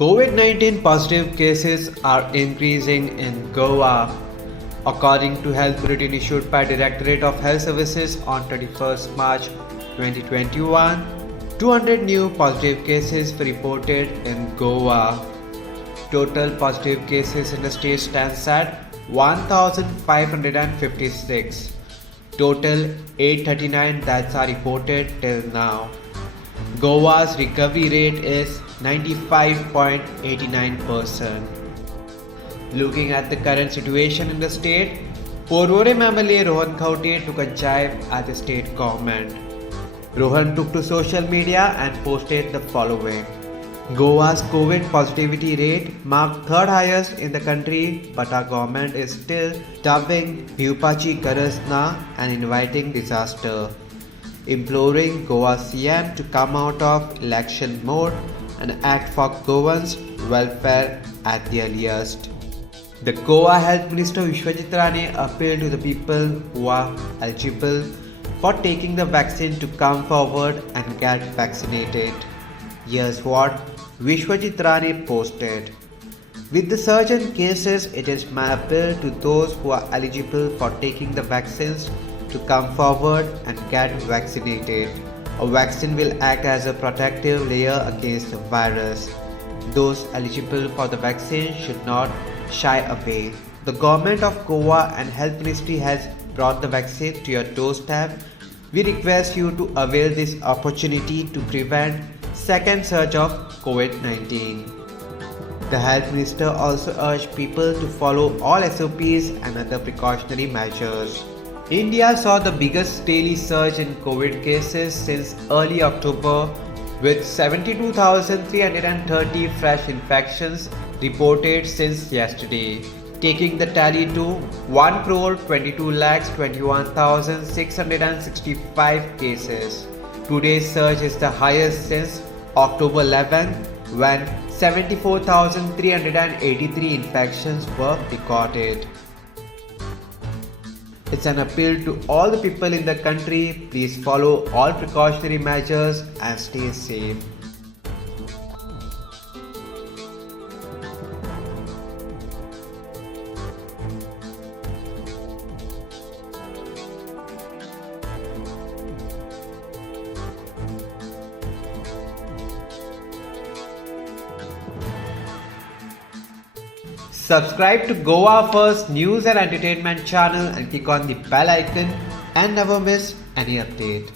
COVID-19 positive cases are increasing in Goa. According to health bulletin issued by Directorate of Health Services on 31st March 2021, 200 new positive cases were reported in Goa. Total positive cases in the state stands at 1,556. Total 839 deaths are reported till now. Goa's recovery rate is 95.89%. Looking at the current situation in the state, Porvorim MLA Rohan Khaute took a jibe at the state government. Rohan took to social media and posted the following. Goa's COVID positivity rate marked third highest in the country, but our government is still dubbing Bhupachi Karasna and inviting disaster, imploring Goa CM to come out of election mode and act for Goans' welfare at the earliest. The Goa Health Minister Vishwajit Rane appealed to the people who are eligible for taking the vaccine to come forward and get vaccinated. Here's what Vishwajit Rane posted. With the surge in cases, it is my appeal to those who are eligible for taking the vaccines to come forward and get vaccinated. A vaccine will act as a protective layer against the virus. Those eligible for the vaccine should not shy away. The government of Goa and Health Ministry has brought the vaccine to your doorstep. We request you to avail this opportunity to prevent second surge of COVID-19. The Health Minister also urged people to follow all SOPs and other precautionary measures. India saw the biggest daily surge in COVID cases since early October, with 72,330 fresh infections reported since yesterday, taking the tally to 1,22,21,665 cases. Today's surge is the highest since October 11, when 74,383 infections were recorded. It's an appeal to all the people in the country. Please follow all precautionary measures and stay safe. Subscribe to Goa First News and Entertainment channel and click on the bell icon and never miss any update.